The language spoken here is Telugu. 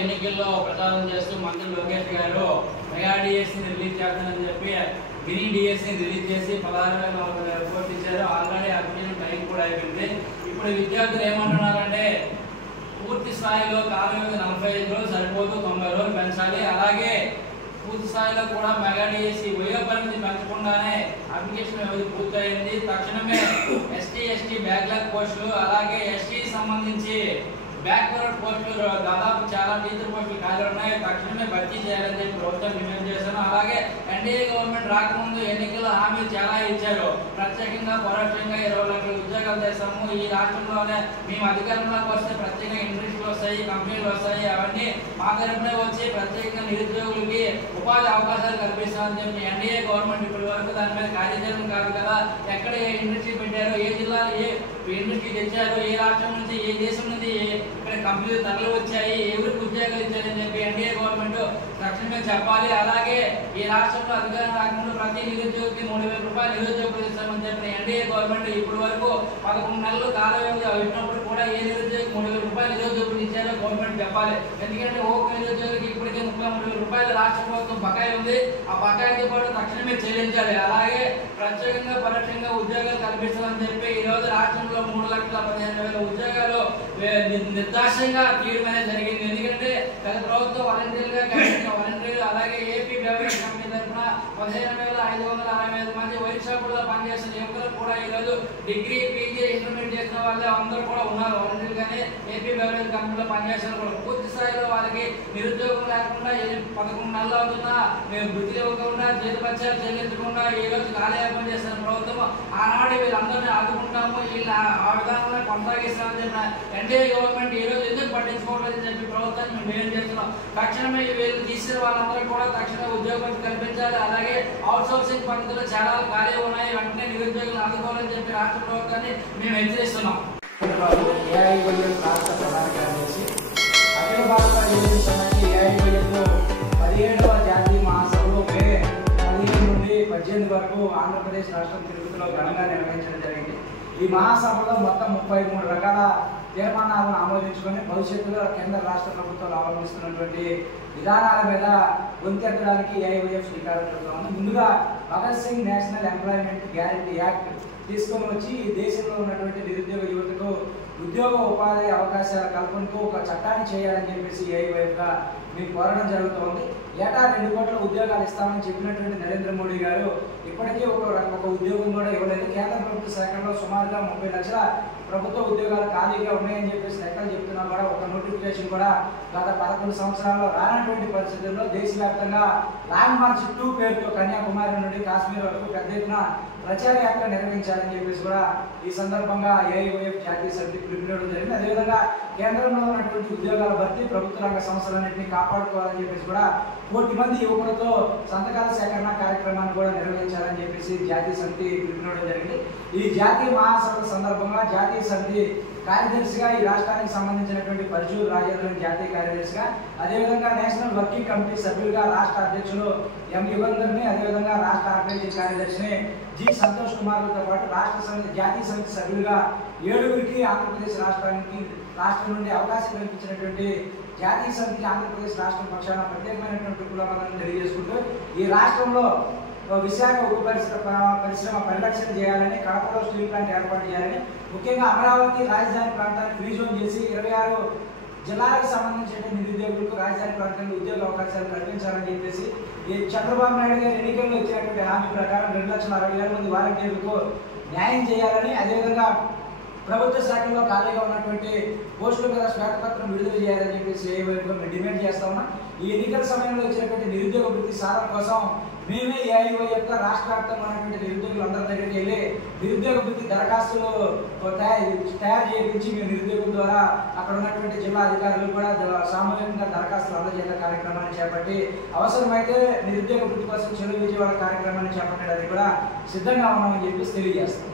ఎన్నికల్లో ప్రచారం చేస్తూ మంత్రి లోకేష్ గారు మెగా డిఎస్సీని రిలీజ్ చేస్తానని చెప్పి మినీ డిఎస్సీని రిలీజ్ చేసి 16,000 కోట్లు ఇచ్చారు. ఆల్రెడీ అప్లికేషన్ టైం కూడా అయిపోయింది. ఇప్పుడు విద్యార్థులు ఏమంటున్నారంటే పూర్తి స్థాయిలో కాలం 45 రోజులు సరిపోదు, 90 రోజులు పెంచాలి. అలాగే పూర్తి స్థాయిలో కూడా మెగా డిఎస్సీ వయోపరిమితి పెంచకుండానే అప్లికేషన్ వ్యవధి పూర్తయింది. తక్షణమే ఎస్టీ బ్యాక్లాగ్ పోస్టులు అలాగే ఎస్టీ సంబంధించి బ్యాక్వర్డ్ పోస్టులు దాదాపు చాలా టీచర్ పోస్టులు ఖాళీ ఉన్నాయి. తక్షణమే భర్తీ చేయాలని చెప్పి ప్రభుత్వం డిమాండ్ చేశాను. అలాగే ఎన్డీఏ గవర్నమెంట్ రాకముందు ఎన్నికల హామీలు చాలా ఇచ్చారు. ప్రత్యేకంగా పరోక్షంగా 20 లక్షల ఉద్యోగాలు చేస్తాము, ఈ రాష్ట్రంలోనే మేము అధికారంలోకి వస్తే ప్రత్యేకంగా ఇండస్ట్రీలు వస్తాయి, కంపెనీలు వస్తాయి, అవన్నీ మా తరపునే వచ్చి ప్రత్యేకంగా నిరుద్యోగులకి ఉపాధి అవకాశాలు కల్పిస్తామని చెప్పి ఎన్డీఏ గవర్నమెంట్ ఇప్పటి వరకు దాని మీద కార్యాచరణ కాదు కదా. ఎక్కడ ఏ ఇండస్ట్రీ పెట్టారు, ఏ జిల్లాలో ఏ ఇండస్ట్రీ తెచ్చారు, ఏ రాష్ట్రం నుంచి ఏ దేశం నుంచి ఇక్కడ కంపెనీలు తరలి వచ్చాయి, ఎవరికి ఉద్యోగాలు ఇచ్చారని చెప్పి ఎన్డీఏ గవర్నమెంట్ తక్షణమే చెప్పాలి. అలాగే ఈ రాష్ట్రంలో అధికారం రాకముందు ప్రతి నిరుద్యోగికి 3,000 రూపాయలు నిరుద్యోగులు ఇస్తామని చెప్పిన ఎన్డీఏ గవర్నమెంట్ ఇప్పటి వరకు 11 నెలలు కాల వ్యవధి ఇచ్చినప్పుడు కూడా ఏ నిరుద్యోగికి 3,000 రూపాయలు నిరుద్యోగులు ఇచ్చారో గవర్నమెంట్ చెప్పాలి. ఎందుకంటే ఒక్క నిరుద్యోగికి ఇప్పటికే 33,000 రూపాయలు రాష్ట్ర ప్రభుత్వం బకాయి ఉంది. ఆ బకాయితో పాటు తక్షణమే చెల్లించాలి. అలాగే ప్రత్యేకంగా పరోక్షంగా ఉద్యోగాలు కల్పించాలని చెప్పి ఈ రోజు రాష్ట్రంలో 3,15,000 ఉద్యోగాలు నిర్దాక్షంగా తీయడం అనేది జరిగింది. ఎందుకంటే గత ప్రభుత్వం వాలంటీర్లు అలాగే ఏపీ బెవరేజ్ కంపెనీ తరఫున 15,565 మంది వైట్ షాపుల్లో పనిచేస్తున్న యువకులు కూడా ఈరోజు డిగ్రీ పీజీ ఇంటర్మీడియట్ చేసిన వాళ్ళే అందరూ కూడా ఉన్నారు. వాలంటీర్లు కానీ ఏపీ బెవరేజ్ కంపెనీలో పనిచేసిన కూడా పూర్తి స్థాయిలో వాళ్ళకి నిరుద్యోగం లేకుండా 11 నెలలు అవుతున్నా మేము వృత్తి ఇవ్వకుండా జీతపత్యాలు చెల్లించకుండా ఈ రోజు కాలయాపన చేస్తున్న ప్రభుత్వం ఆనాడు వీళ్ళందరినీ ఆదుకుంటాము, వీళ్ళు ఆ విధానంలో కొనసాగిస్తామని చెప్పిన ఎన్డీఏ గవర్నమెంట్ ఈ రోజు ఎందుకు పట్టించుకోవట్లేదని చెప్పి ప్రభుత్వాన్ని మేము ఏం చేస్తున్నాం. తక్షణమే వీళ్ళు తీసిన వాళ్ళందరూ కూడా తక్షణమే ఉద్యోగం కల్పించాలి. అలాగే అవుట్ సోర్సింగ్ పద్ధతిలో చాలా ఖాళీ ఉన్నాయి, వెంటనే నిరుద్యోగులు ఆదుకోవాలని చెప్పి రాష్ట్ర ప్రభుత్వాన్ని మేము హెచ్చరిస్తున్నాం. రాష్ట్ర ప్రధాన కార్యదర్శి అఖిల భారత యువజన సమైక్య ఏఐవైఎఫ్లో 17వ జాతీయ మహాసభలో మే 15 నుండి 18 వరకు ఆంధ్రప్రదేశ్ రాష్ట్రం తిరుపతిలో ఘనంగా నిర్వహించడం జరిగింది. ఈ మహాసభలో మొత్తం 33 రకాల తీర్మానాలను ఆమోదించుకొని భవిష్యత్తులో కేంద్ర రాష్ట్ర ప్రభుత్వాలు అవలంబిస్తున్నటువంటి విధానాల మీద గొంతెత్తడానికి ఏఐవైఎఫ్ శ్రీకారం చుడుతోంది. ముందుగా Bhagat Singh national employment guarantee act తీసుకొని వచ్చి ఈ దేశంలో ఉన్నటువంటి నిరుద్యోగ యువతకు ఉద్యోగ ఉపాధి అవకాశాల కల్పనకు ఒక చట్టాన్ని చేయాలని చెప్పేసి ఏఐవైఎఫ్గా మేము కోరడం జరుగుతోంది. ఏటా 2 కోట్ల ఉద్యోగాలు ఇస్తామని చెప్పినటువంటి నరేంద్ర మోడీ గారు ఇప్పటికీ ఒక ఉద్యోగం కూడా ఇవ్వలేదు. కేంద్ర ప్రభుత్వ శాఖలో సుమారుగా 30 లక్షల ప్రభుత్వ ఉద్యోగాలు ఖాళీగా ఉన్నాయని చెప్పేసి లెక్కలు చెప్తున్నా కూడా ఒక నోటిఫికేషన్ కూడా గత 11 సంవత్సరాల్లో రానటువంటి పరిస్థితుల్లో దేశవ్యాప్తంగా లాంగ్ మార్చ్ 2 పేరుతో కన్యాకుమారి నుండి కాశ్మీర్ వరకు పెద్ద ఎత్తున ప్రచార యాత్ర నిర్వహించాలని చెప్పేసి కూడా ఈ సందర్భంగా ఏఐవైఎఫ్ జాతీయ సమితి పిలుపునివ్వడం జరిగింది. అదేవిధంగా కేంద్రంలో ఉన్నటువంటి ఉద్యోగాల భర్తీ ప్రభుత్వ రంగ సంస్థలన్నింటినీ కాపాడుకోవాలని చెప్పేసి కూడా 1 కోటి మంది యువకులతో సంతకాల సేకరణ కార్యక్రమాన్ని కూడా నిర్వహించాలని చెప్పేసి జాతీయ సమితి పిలుపునివ్వడం జరిగింది. ఈ జాతీయ మహాసభల సందర్భంగా జాతీయ సమితి కార్యదర్శిగా ఈ రాష్ట్రానికి సంబంధించినటువంటి పరిచూరు రాజేంద్రన్ జాతీయ కార్యదర్శిగా, అదేవిధంగా నేషనల్ వర్కింగ్ కమిటీ సభ్యులుగా రాష్ట్ర అధ్యక్షులు ఎం యుగంధర్ని, అదేవిధంగా రాష్ట్ర ఆర్గనైజింగ్ కార్యదర్శిని జి సంతోష్ కుమార్లతో పాటు రాష్ట్ర సమితి జాతీయ సమితి సభ్యులుగా 7గురికి ఆంధ్రప్రదేశ్ రాష్ట్రం నుండి అవకాశం కల్పించినటువంటి జాతీయ సమితికి ఆంధ్రప్రదేశ్ రాష్ట్రం పక్షాన ప్రత్యేకమైనటువంటి కులాలను తెలియజేసుకుంటూ ఈ రాష్ట్రంలో విశాఖ ఉక్కు పరిశ్రమ పరిరక్షణ చేయాలని, కడపలో స్టీల్ ప్లాంట్ ఏర్పాటు చేయాలని, ముఖ్యంగా అమరావతి రాజధాని ప్రాంతాన్ని ఫ్రీ జోన్ చేసి 26 జిల్లాలకు సంబంధించిన నిరుద్యోగులకు రాజధాని ప్రాంతంలో ఉద్యోగ అవకాశాలు కల్పించాలని చెప్పేసి ఈ చంద్రబాబు నాయుడు గారు ఎన్నికల్లో ఇచ్చినటువంటి హామీ ప్రకారం 2,60,000 మంది వాలంటీర్లకు న్యాయం చేయాలని, అదేవిధంగా ప్రభుత్వ శాఖల్లో ఖాళీగా ఉన్నటువంటి పోస్టుల మీద శ్వేతపత్రం విడుదల చేయాలని చెప్పేసి ఏఐవైఎఫ్గా మేము డిమాండ్ చేస్తా ఉన్నాం. ఈ ఎన్నికల సమయంలో ఇచ్చినటువంటి నిరుద్యోగ వృత్తి సాధన కోసం మేమే ఏఐవైఎఫ్గా రాష్ట్ర వ్యాప్తంగా ఉన్నటువంటి నిరుద్యోగులందరి దగ్గరికి వెళ్ళి నిరుద్యోగ వృత్తి దరఖాస్తులు తయారు చేయించి మేము నిరుద్యోగుల ద్వారా అక్కడ ఉన్నటువంటి జిల్లా అధికారులు కూడా సామూహికంగా దరఖాస్తులు అందజేత కార్యక్రమాన్ని చేపట్టి అవసరమైతే నిరుద్యోగ వృత్తి కోసం చెరువు విజయవాడ కార్యక్రమాన్ని చేపట్టడానికి కూడా సిద్ధంగా ఉన్నామని చెప్పేసి తెలియజేస్తాం.